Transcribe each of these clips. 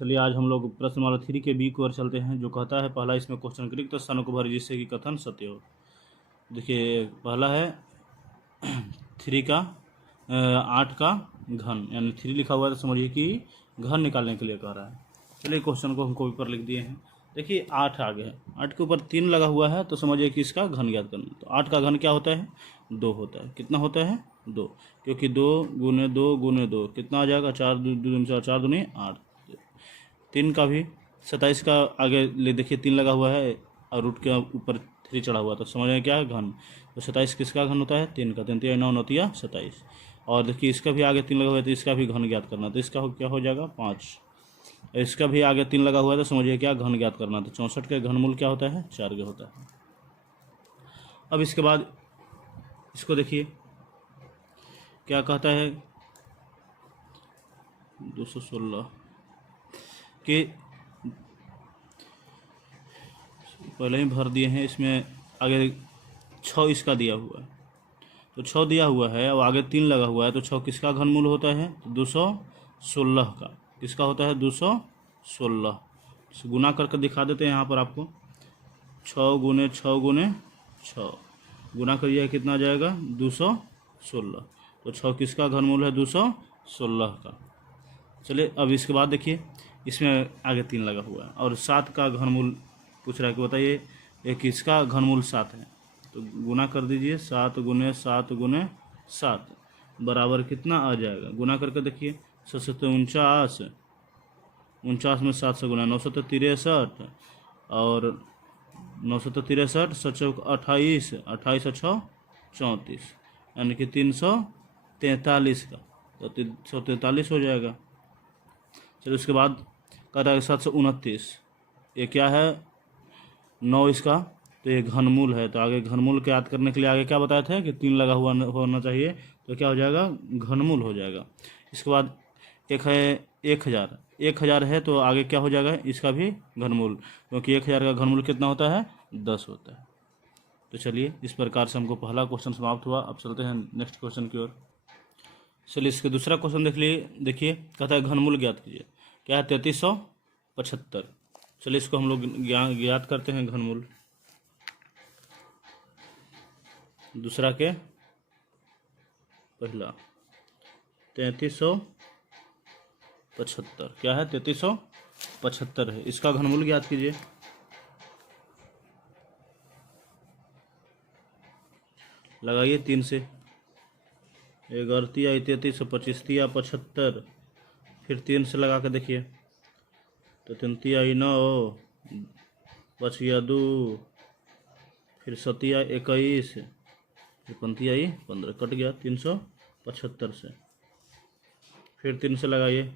चलिए आज हम लोग प्रश्नमाला 3 के बी की ओर चलते हैं, जो कहता है पहला इसमें क्वेश्चन रिक्त स्थानों को भरें जिससे कि कथन सत्य हो। देखिए पहला है 3 का 8 का घन, यानी 3 लिखा हुआ है तो समझिए कि घन निकालने के लिए कह रहा है। चलिए क्वेश्चन को हम कॉपी पर लिख दिए हैं। देखिए 8 आगे है, 8 के ऊपर 3 लगा हुआ है तो समझिए कि इसका घन ज्ञात करना। तो 8 का घन क्या होता है? 2 होता है। कितना होता है? 2, क्योंकि 2 गुने 2 गुने 2 कितना आ जाएगा? 4 दूनी 4, 4 दूनी 8। 3 का भी 27 का आगे ले देखिए 3 लगा हुआ है और रूट के ऊपर 3 चढ़ा हुआ, तो समझ में क्या है? घन। तो 27 किसका घन होता है? 3 का। 3 9 9 27। और देखिए इसका भी आगे 3 लगा हुआ है तो इसका भी घन ज्ञात करना, तो इसका क्या हो जाएगा? 5। इसका भी आगे 3 लगा हुआ है तो समझिए क्या? घन ज्ञात करना। तो 64 के घनमूल क्या होता है? 4 के होता है। अब इसके बाद इसको देखिए क्या कहता है 216 कि पहले ही भर दिए हैं। इसमें आगे 6 इसका दिया हुआ है, तो 6 दिया हुआ है और आगे 3 लगा हुआ है, तो 6 किसका घनमूल होता है? तो 216 का। किसका होता है? 216। गुना करके दिखा देते हैं यहाँ पर आपको। 6 गुने 6 गुने 6 गुना करिए, कितना आ जाएगा? 216। तो 6 किसका घनमूल है? 216 का। चलिए अब इसके बाद देखिए इसमें आगे 3 लगा हुआ है और 7 का घनमूल पूछ रहा है कि बताइए ये किसका घनमूल 7 है। तो गुना कर दीजिए, 7 गुने 7 गुने 7 बराबर कितना आ जाएगा? गुना करके देखिए, 7 49, 49 में 7 से गुना 963, और 963 7 28, 28 6 34, यानी कि 343 का। तो 343 हो जाएगा। चलिए उसके बाद कहता है 729, ये क्या है? 9 इसका, तो ये घनमूल है। तो आगे घनमूल के याद करने के लिए आगे क्या बताया था कि 3 लगा हुआ होना चाहिए, तो क्या हो जाएगा? घनमूल हो जाएगा। इसके बाद एक है 1000, 1000 है तो आगे क्या हो जाएगा? इसका भी घनमूल, क्योंकि 1000 का घनमूल कितना होता है? 10 होता है। तो चलिए इस प्रकार से हमको पहला क्वेश्चन समाप्त हुआ। अब चलते हैं नेक्स्ट क्वेश्चन की ओर। चलिए इसके दूसरा क्वेश्चन देख लिए। देखिए कहता है घनमूल ज्ञात कीजिए। क्या है? 3375। चलिए इसको हम लोग ज्ञात करते हैं घनमूल। दूसरा के पहला 3375। क्या है? 3375 है। इसका घनमूल ज्ञात कीजिए। लगाइए 3 से। 11 तिया 33, 25 तिया 75, फिर 3 से लगा के देखिए। तो 3 तिया 9, बचिया 2, फिर 7 21, फिर 5 15, कट गया 375 से। फिर 3 से लगाइए,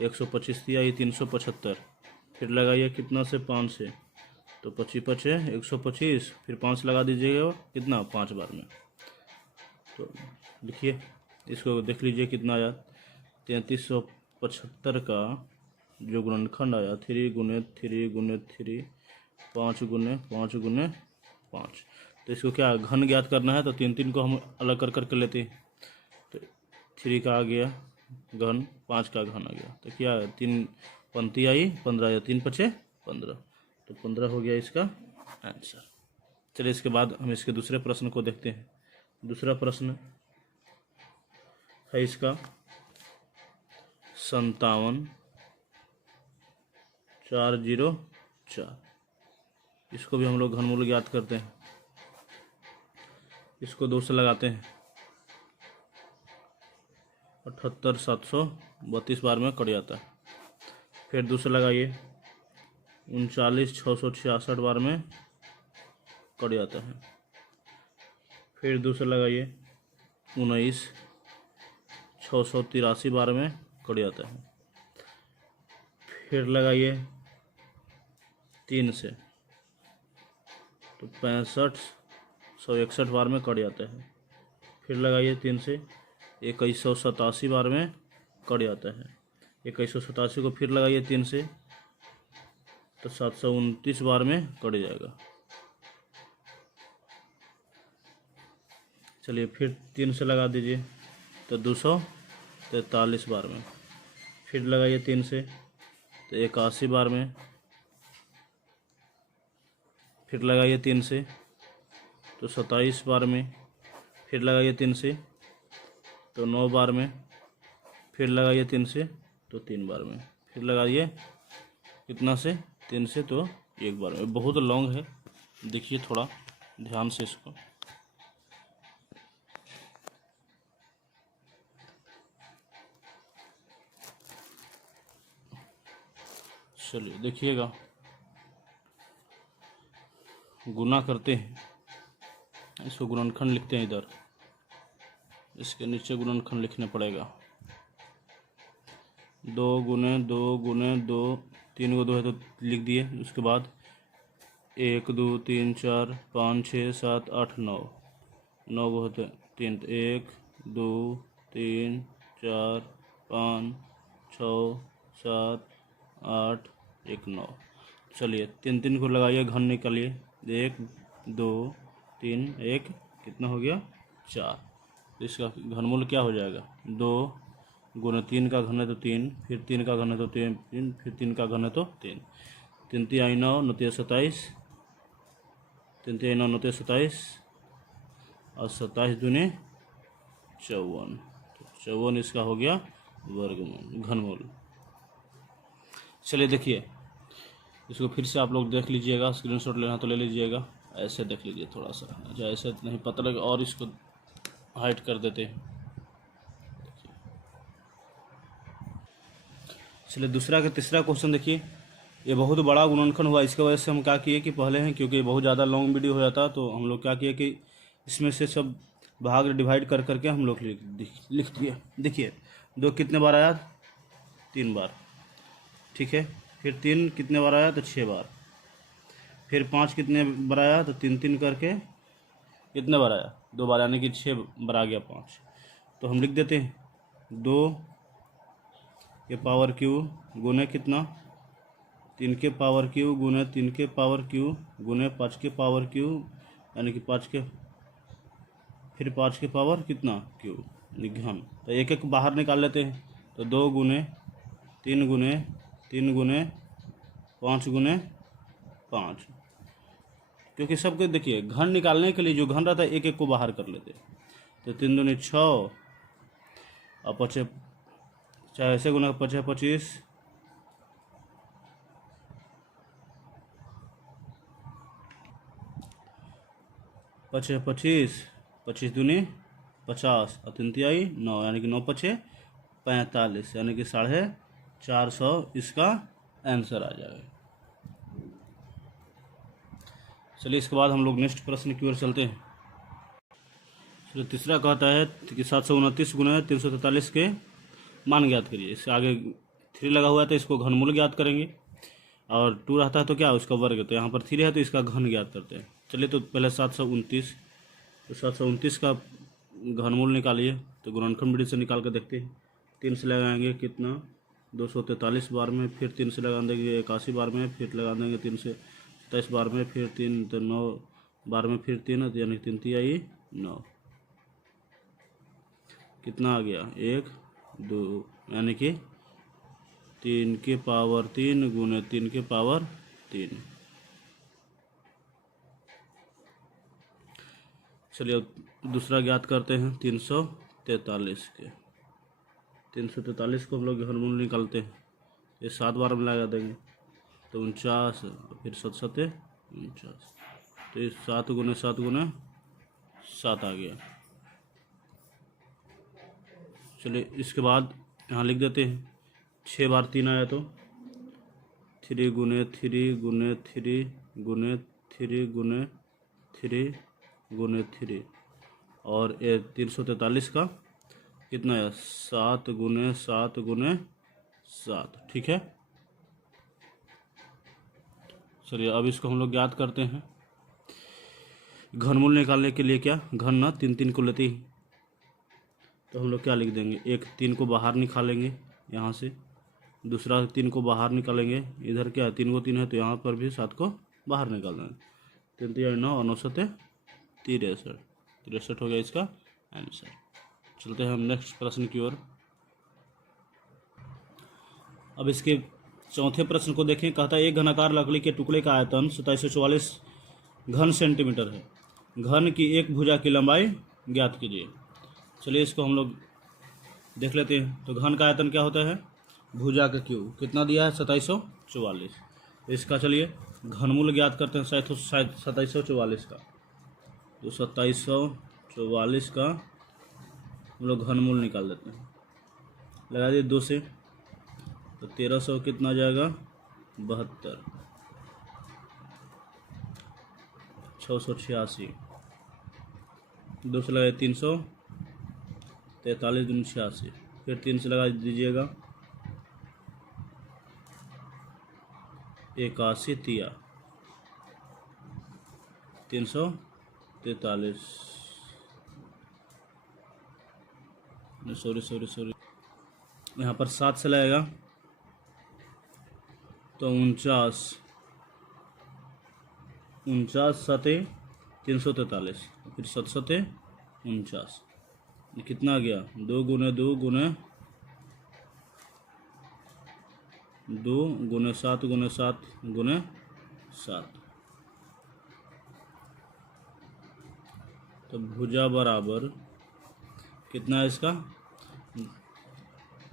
125 तिया 375, फिर लगाइए कितना से? 5 से। तो 25 पचे 125, फिर 5 लगा दीजिएगा, कितना? 5 बार में। तो लिखिए, इसको देख लीजिए कितना आया। 3375 का जो गुणनखंड आया 3 गुने 3 गुने 3, 5 गुने 5 गुने 5। तो इसको क्या घन ज्ञात करना है, तो 3 को हम अलग कर करके लेते हैं। तो 3 का आ गया घन, 5 का घन आ गया, तो क्या 3 पंक्ति आई 15 या 3 पचे 15, तो 15 हो गया इसका आंसर। चलिए इसके बाद हम इसके दूसरे प्रश्न को देखते हैं। दूसरा प्रश्न है इसका 57404। इसको भी हम लोग घनमूल ज्ञात करते हैं। इसको 2 से लगाते हैं, 78732 बार में कट जाता है। फिर 2 से लगाइए, 39666 बार में कट जाता है। फिर 2 से लगाइए, 19683 बार में कट जाता है। फिर लगाइए 3 से, तो 6561 बार में कट जाता है। फिर लगाइए 3 से, 2187 बार में कट जाता है। 2187 को फिर लगाइए 3 से, तो 729 बार में कट जाएगा। चलिए फिर 3 से लगा दीजिए, तो 243 बार में। फिर लगाइए 3 से, तो 81 बार में, फिर लगाइए 3 से तो 27 बार में, फिर लगाइए 3 से तो 9 बार में, फिर लगाइए 3 से तो 3 बार में, फिर लगाइए कितना से 3 से तो 1 बार में। बहुत लॉन्ग है, देखिए थोड़ा ध्यान से इसको। चलिए देखिएगा, गुना करते हैं, इसको गुणनखंड लिखते हैं इधर, इसके नीचे गुणनखंड लिखने पड़ेगा। 2 गुने 2 गुने 2, 3 को 2 है तो लिख दिए। उसके बाद 1 2 3 4 5 6 7 8 9, 9 को होते 3, 1 2 3 4 5 6 7 8 1 9। चलिए 3 3 को लगाइए, घन निकालिए। 1 2 3 1, कितना हो गया 4। तो इसका घनमूल क्या हो जाएगा, 2 गुना 3 का घन है तो 3, फिर 3 का घन है तो 3, फिर 3 का घन है तो 3, 3 3 आई 9, 9 27, 3 3 9 9 27 और 27 दूनी 54। तो 54 इसका हो गया वर्गमूल, घनमूल। चलिए देखिए, इसको फिर से आप लोग देख लीजिएगा, स्क्रीनशॉट लेना तो ले लीजिएगा, ऐसे देख लीजिए थोड़ा सा, अच्छा ऐसे नहीं पता लगे, और इसको हाइड कर देते हैं। चलिए दूसरा का तीसरा क्वेश्चन देखिए, ये बहुत बड़ा गुणनखंड हुआ, इसके वजह से हम क्या किए कि पहले हैं, क्योंकि बहुत ज़्यादा लॉन्ग वीडियो हो जाता तो हम लोग क्या किए कि इसमें से सब भाग डिवाइड कर करके हम लोग लिख दिए। देखिए 2 कितने बार आया, 3 बार, ठीक है। फिर 3 कितने बार आया तो 6 बार, फिर 5 कितने बार आया तो 3 3 करके कितने बार आया 2 बार, यानी कि 6 बार आ गया 5। तो हम लिख देते हैं 2 के पावर क्यू गुने कितना, 3 के पावर क्यू गुने 3 के पावर क्यू गुने 5 के पावर क्यू, यानी कि 5 के, फिर 5 के पावर कितना क्यू, घन। तो एक एक बाहर निकाल लेते हैं। तो 2 गुने 3 गुने 3 गुने 5 गुने 5, क्योंकि सबके देखिए घन निकालने के लिए जो घन रहता है एक एक को बाहर कर लेते हैं। तो 3 दूनी 6 और 5 चाहे ऐसे गुना 5 25, 5 25, 25 दूनी 50 और 3 तिहाई 9, यानी कि 9 5 45, यानी कि 450 इसका आंसर आ जाएगा। चलिए इसके बाद हम लोग नेक्स्ट प्रश्न की ओर चलते हैं। चलिए तीसरा कहता है कि 729 गुना 343 के मान ज्ञात करिए। इससे आगे 3 लगा हुआ है तो इसको घनमूल ज्ञात करेंगे, और 2 रहता है तो क्या उसका वर्ग, तो यहाँ पर 3 है तो इसका घन ज्ञात करते हैं। चलिए तो पहले 729, तो 729 का घनमूल निकालिए। तो गुणनखंड विधि से निकाल कर देखते हैं। 3 से लगाएंगे कितना 243 बार में, फिर 3 से लगा देंगे 81 बार में, फिर लगा देंगे 3 से 27 बार में, फिर 3 तो 9 बार में, फिर 3 यानी 3 तिहाई 9, कितना आ गया 1 2, यानी कि 3 के पावर 3 गुने 3 के पावर 3। चलिए दूसरा ज्ञात करते हैं 343 के। 343 को हम लोग घनमूल निकालते हैं, ये 7 बार में लगा देंगे तो 49, फिर 7 7 49, तो ये 7 गुने 7 गुने 7 आ गया। चलिए इसके बाद यहाँ लिख देते हैं 6 बार 3 आया तो 3 गुने 3 गुने 3 गुने 3 गुने 3 गुने 3, और ये 343 का कितना है 7 गुने 7 गुने 7, ठीक है। चलिए अब इसको हम लोग ज्ञात करते हैं। घनमूल निकालने के लिए क्या, घन ना 3 3 को लेते ही, तो हम लोग क्या लिख देंगे, एक 3 को बाहर निकालेंगे यहाँ से, दूसरा 3 को बाहर निकालेंगे, इधर क्या है 3 को 3 है तो यहाँ पर भी 7 को बाहर निकाल देंगे। 3 3 9 और 9 7 63, 63 हो गया इसका आंसर। चलते हैं हम नेक्स्ट प्रश्न की ओर। अब इसके चौथे प्रश्न को देखें। कहता है एक घनाकार लकड़ी के टुकड़े का आयतन 2744 घन सेंटीमीटर है। घन की एक भुजा की लंबाई ज्ञात कीजिए। चलिए इसको हम लोग देख लेते हैं। तो घन का आयतन क्या होता है? भुजा का क्यूब। कितना दिया है? 2744। इसका चलिए घनमूल ज्ञात करते हैं 2744 का। तो 2744 का हम लोग घनमूल निकाल देते हैं। लगा दिए 2 से, तो 1300 कितना आ जाएगा? 72। 686। 2 से लगाए 343 दूनी 86। फिर 3 से लगा दीजिएगा 81 तिया 343। सॉरी यहाँ पर 7 से लगेगा तो 49 सते 343। फिर 7 सते 49। कितना आ गया? 2 गुने 2 गुने 2 गुने 7 गुने 7 गुने 7। तो भुजा बराबर कितना है इसका?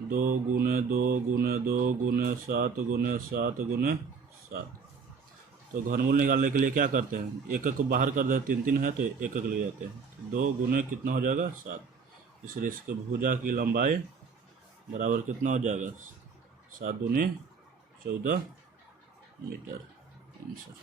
2 गुने 2 गुने 2 गुने 7 गुने 7 गुने 7। तो घनमूल निकालने के लिए क्या करते हैं? एक को बाहर कर देते हैं। 3 है तो एक ले जाते हैं। 2 गुने कितना हो जाएगा? 7। इसलिए इसके भुजा की लंबाई बराबर कितना हो जाएगा? 7 दूनी 14 मीटर। आंसर।